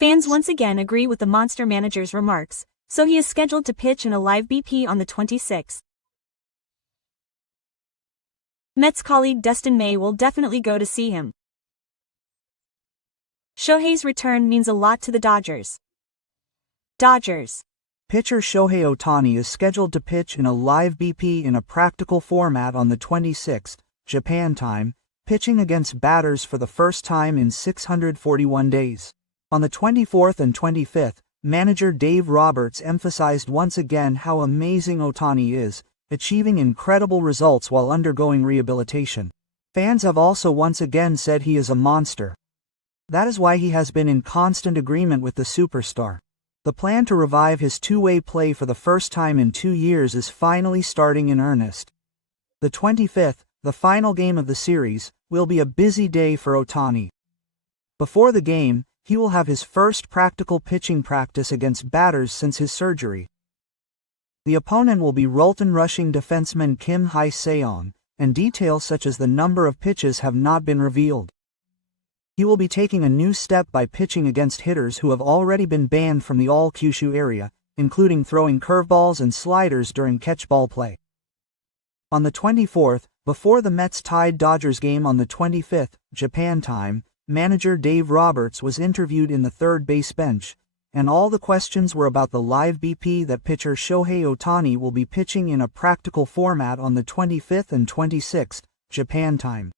Fans once again agree with the monster manager's remarks, so he is scheduled to pitch in a live BP on the 26th. Mets colleague Dustin May will definitely go to see him. Shohei's return means a lot to the Dodgers. Pitcher Shohei Ohtani is scheduled to pitch in a live BP in a practical format on the 26th, Japan time, pitching against batters for the first time in 641 days. On the 24th and 25th, manager Dave Roberts emphasized once again how amazing Ohtani is, achieving incredible results while undergoing rehabilitation. Fans have also once again said he is a monster. That is why he has been in constant agreement with the superstar. The plan to revive his two-way play for the first time in 2 years is finally starting in earnest. The 25th, the final game of the series, will be a busy day for Ohtani. Before the game, he will have his first practical pitching practice against batters since his surgery. The opponent will be Rolton rushing defenseman Kim Hae-seong, and details such as the number of pitches have not been revealed. He will be taking a new step by pitching against hitters who have already been banned from the All-Kyushu area, including throwing curveballs and sliders during catch-ball play. On the 24th, before the Mets tied Dodgers game on the 25th, Japan time, manager Dave Roberts was interviewed in the third base bench, and all the questions were about the live BP that pitcher Shohei Ohtani will be pitching in a practical format on the 25th and 26th, Japan time.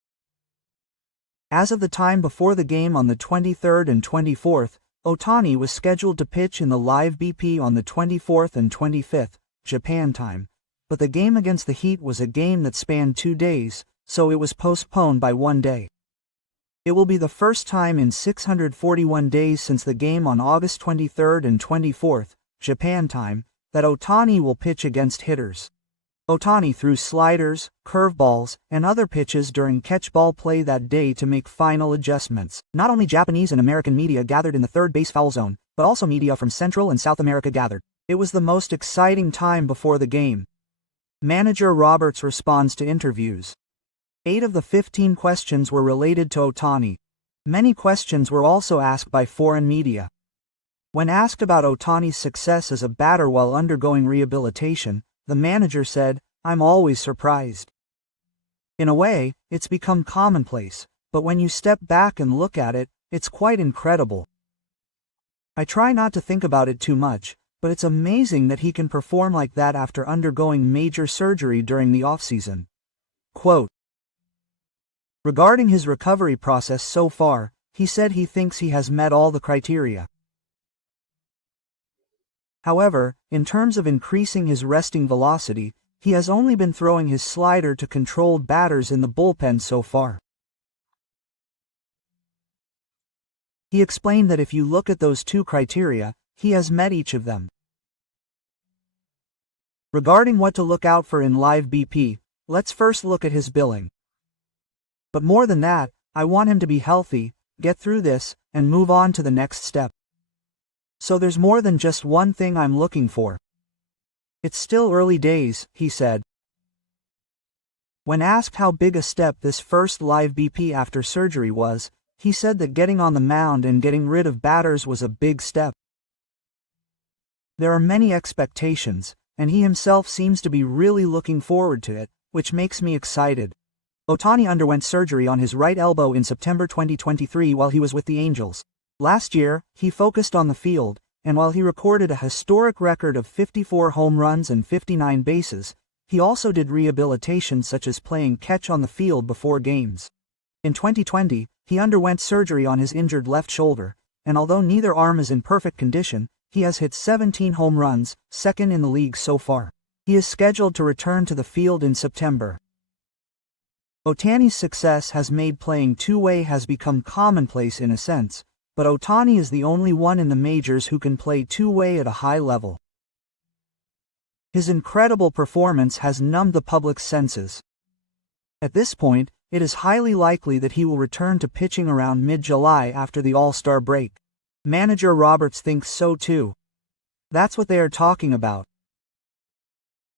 As of the time before the game on the 23rd and 24th, Ohtani was scheduled to pitch in the live BP on the 24th and 25th, Japan time, but the game against the Heat was a game that spanned 2 days, so it was postponed by 1 day. It will be the first time in 641 days since the game on August 23rd and 24th, Japan time, that Ohtani will pitch against hitters. Ohtani threw sliders, curveballs, and other pitches during catch-ball play that day to make final adjustments. Not only Japanese and American media gathered in the third base foul zone, but also media from Central and South America gathered. It was the most exciting time before the game. Manager Roberts responds to interviews. 8 of the 15 questions were related to Ohtani. Many questions were also asked by foreign media. When asked about Ohtani's success as a batter while undergoing rehabilitation, the manager said, "I'm always surprised. In a way, it's become commonplace, but when you step back and look at it, it's quite incredible. I try not to think about it too much, but it's amazing that he can perform like that after undergoing major surgery during the offseason." Quote. Regarding his recovery process so far, he said he thinks he has met all the criteria. However, in terms of increasing his resting velocity, he has only been throwing his slider to controlled batters in the bullpen so far. He explained that if you look at those 2 criteria, he has met each of them. Regarding what to look out for in live BP, let's first look at his billing. But more than that, I want him to be healthy, get through this, and move on to the next step. So there's more than just one thing I'm looking for. It's still early days, he said. When asked how big a step this first live BP after surgery was, he said that getting on the mound and getting rid of batters was a big step. There are many expectations, and he himself seems to be really looking forward to it, which makes me excited. Ohtani underwent surgery on his right elbow in September 2023 while he was with the Angels. Last year, he focused on the field, and while he recorded a historic record of 54 home runs and 59 bases, he also did rehabilitation such as playing catch on the field before games. In 2020, he underwent surgery on his injured left shoulder, and although neither arm is in perfect condition, he has hit 17 home runs, second in the league so far. He is scheduled to return to the field in September. Ohtani's success has made playing two-way has become commonplace in a sense, but Ohtani is the only one in the majors who can play two-way at a high level. His incredible performance has numbed the public's senses. At this point, it is highly likely that he will return to pitching around mid-July after the All-Star break. Manager Roberts thinks so too. That's what they are talking about.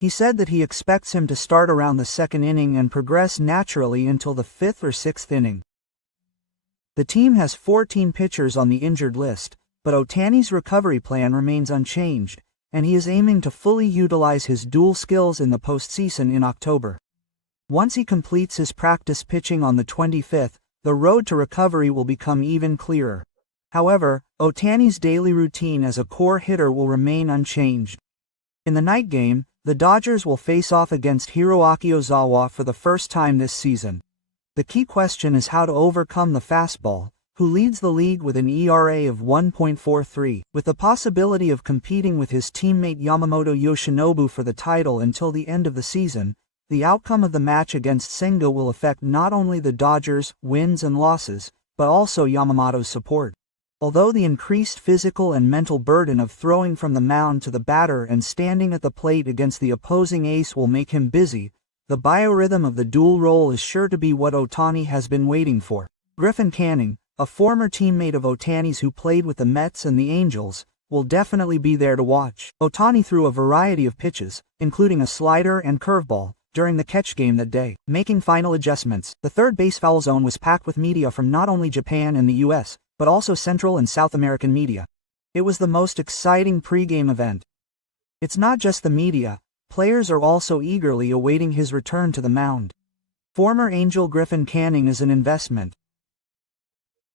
He said that he expects him to start around the second inning and progress naturally until the fifth or sixth inning. The team has 14 pitchers on the injured list, but Ohtani's recovery plan remains unchanged, and he is aiming to fully utilize his dual skills in the postseason in October. Once he completes his practice pitching on the 25th, the road to recovery will become even clearer. However, Ohtani's daily routine as a core hitter will remain unchanged. In the night game, the Dodgers will face off against Hiroaki Ozawa for the first time this season. The key question is how to overcome the fastball, who leads the league with an ERA of 1.43, with the possibility of competing with his teammate Yamamoto Yoshinobu for the title until the end of the season. The outcome of the match against Senga will affect not only the Dodgers' wins and losses, but also Yamamoto's support. Although the increased physical and mental burden of throwing from the mound to the batter and standing at the plate against the opposing ace will make him busy, the biorhythm of the dual role is sure to be what Ohtani has been waiting for. Griffin Canning, a former teammate of Ohtani's who played with the Mets and the Angels, will definitely be there to watch. Ohtani threw a variety of pitches, including a slider and curveball, during the catch game that day. Making final adjustments, the third base foul zone was packed with media from not only Japan and the US, but also Central and South American media. It was the most exciting pre-game event. It's not just the media, players are also eagerly awaiting his return to the mound. Former Angel Griffin Canning is an investment.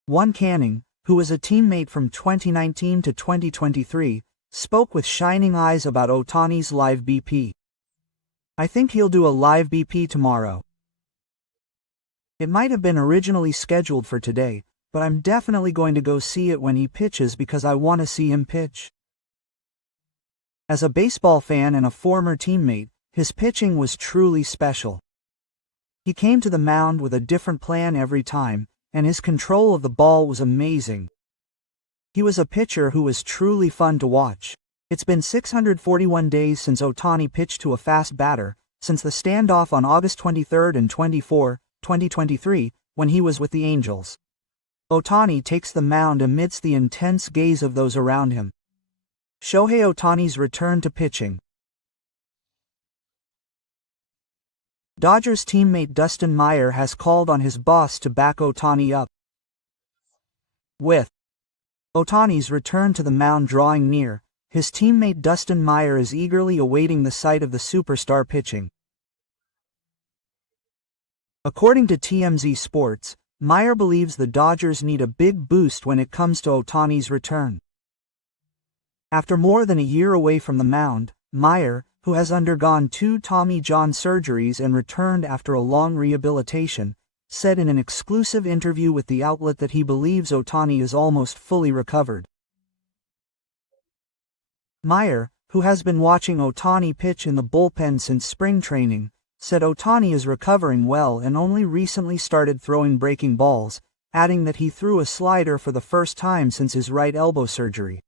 One Canning, who was a teammate from 2019 to 2023, spoke with shining eyes about Ohtani's live BP. "I think he'll do a live BP tomorrow. It might have been originally scheduled for today, but I'm definitely going to go see it when he pitches because I want to see him pitch." As a baseball fan and a former teammate, his pitching was truly special. He came to the mound with a different plan every time, and his control of the ball was amazing. He was a pitcher who was truly fun to watch. It's been 641 days since Ohtani pitched to a fast batter, since the standoff on August 23 and 24, 2023, when he was with the Angels. Ohtani takes the mound amidst the intense gaze of those around him. Shohei Ohtani's return to pitching. Dodgers teammate Dustin Meyer has called on his boss to back Ohtani up. With Ohtani's return to the mound drawing near, his teammate Dustin Meyer is eagerly awaiting the sight of the superstar pitching. According to TMZ Sports, Meyer believes the Dodgers need a big boost when it comes to Ohtani's return. After more than a year away from the mound, Meyer, who has undergone 2 Tommy John surgeries and returned after a long rehabilitation, said in an exclusive interview with the outlet that he believes Ohtani is almost fully recovered. Meyer, who has been watching Ohtani pitch in the bullpen since spring training, said Ohtani is recovering well and only recently started throwing breaking balls, adding that he threw a slider for the first time since his right elbow surgery.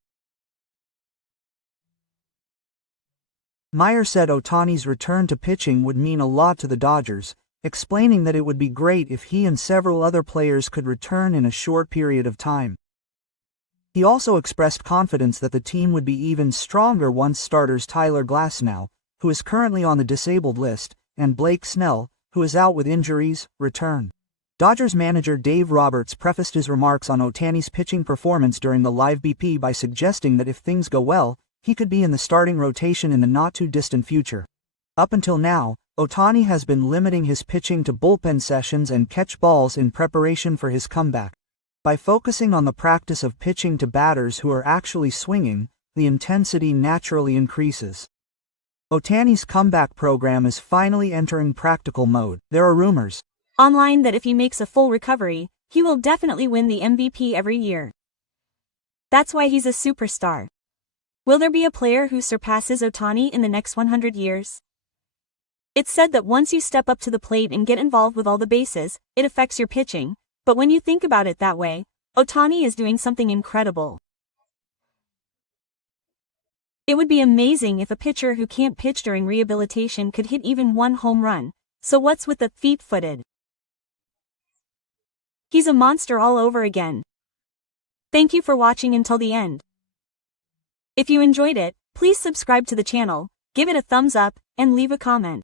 Meyer said Ohtani's return to pitching would mean a lot to the Dodgers, explaining that it would be great if he and several other players could return in a short period of time. He also expressed confidence that the team would be even stronger once starters Tyler Glasnow, who is currently on the disabled list, and Blake Snell, who is out with injuries, return. Dodgers manager Dave Roberts prefaced his remarks on Ohtani's pitching performance during the live BP by suggesting that if things go well, he could be in the starting rotation in the not-too-distant future. Up until now, Ohtani has been limiting his pitching to bullpen sessions and catch balls in preparation for his comeback. By focusing on the practice of pitching to batters who are actually swinging, the intensity naturally increases. Ohtani's comeback program is finally entering practical mode. There are rumors online that if he makes a full recovery, he will definitely win the MVP every year. That's why he's a superstar. Will there be a player who surpasses Ohtani in the next 100 years? It's said that once you step up to the plate and get involved with all the bases, it affects your pitching, but when you think about it that way, Ohtani is doing something incredible. It would be amazing if a pitcher who can't pitch during rehabilitation could hit even 1 home run, so what's with the fleet-footed? He's a monster all over again. Thank you for watching until the end. If you enjoyed it, please subscribe to the channel, give it a thumbs up, and leave a comment.